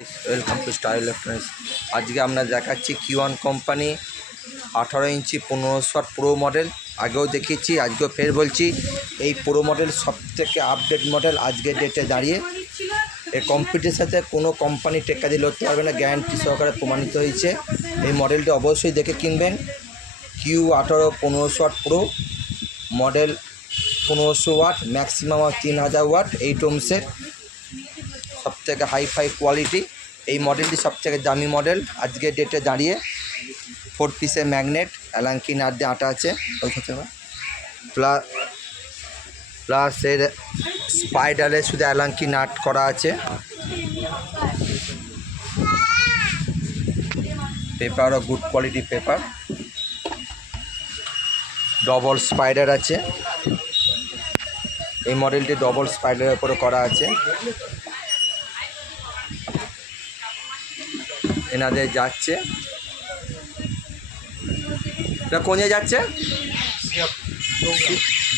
Welcome to star electronics. আজকে আমরা দেখাচ্ছি কিওয়ান কোম্পানি 18 ইঞ্চি 1500 প্রো মডেল। আগেও দেখিয়েছি, আজকেও ফের বলছি, এই প্রো মডেল সবথেকে আপডেট মডেল আজকের ডেটে দাঁড়িয়ে। এই কম্পিউটারের সাথে কোনো কোম্পানি টেক্কা দিয়ে লড়তে পারবে না, গ্যারান্টি সহকারে প্রমাণিত হয়েছে। এই মডেলটি অবশ্যই দেখে কিনবেন। Q18 1500 pro model, 1500 watt, maximum 3000 watt. এই টোমসের সবথেকে হাইফাই কোয়ালিটি। এই মডেলটি সবথেকে দামি মডেল আজকের ডেটে দাঁড়িয়ে। 4 পিসের ম্যাগনেট, অ্যালাঙ্কি নাট দিয়ে আটা আছে, প্লাস এর স্পাইডারে শুধু অ্যালাঙ্কি নাট করা আছে। পেপারও good quality paper, double spider আছে। এই মডেলটি ডবল স্পাইডারের উপরে করা আছে। এনাদের যাচ্ছে, এটা কোন জায়গায় যাচ্ছে?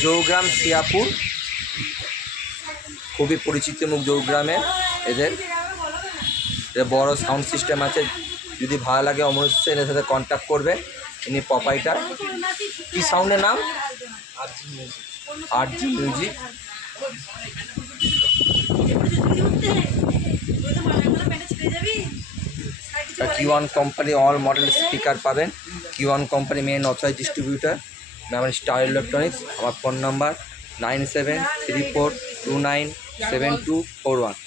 জৌগ্রাম, সিয়াপুর। খুবই পরিচিত মুখ জৌগ্রামে এদের বড় সাউন্ড সিস্টেম আছে। যদি ভালো লাগে অবশ্যই এদের সাথে কন্ট্যাক্ট করবে। ইনি প্রোপাইটার। কি সাউন্ডের নাম? RG music. কিওয়ান কোম্পানি অল মডেল স্পিকার পাবেন। কিওয়ান কোম্পানি মেন অথরাইজ ডিস্ট্রিবিউটার। আমার স্টার ইলেকট্রনিক্স। আমার ফোন নাম্বার 9734297241।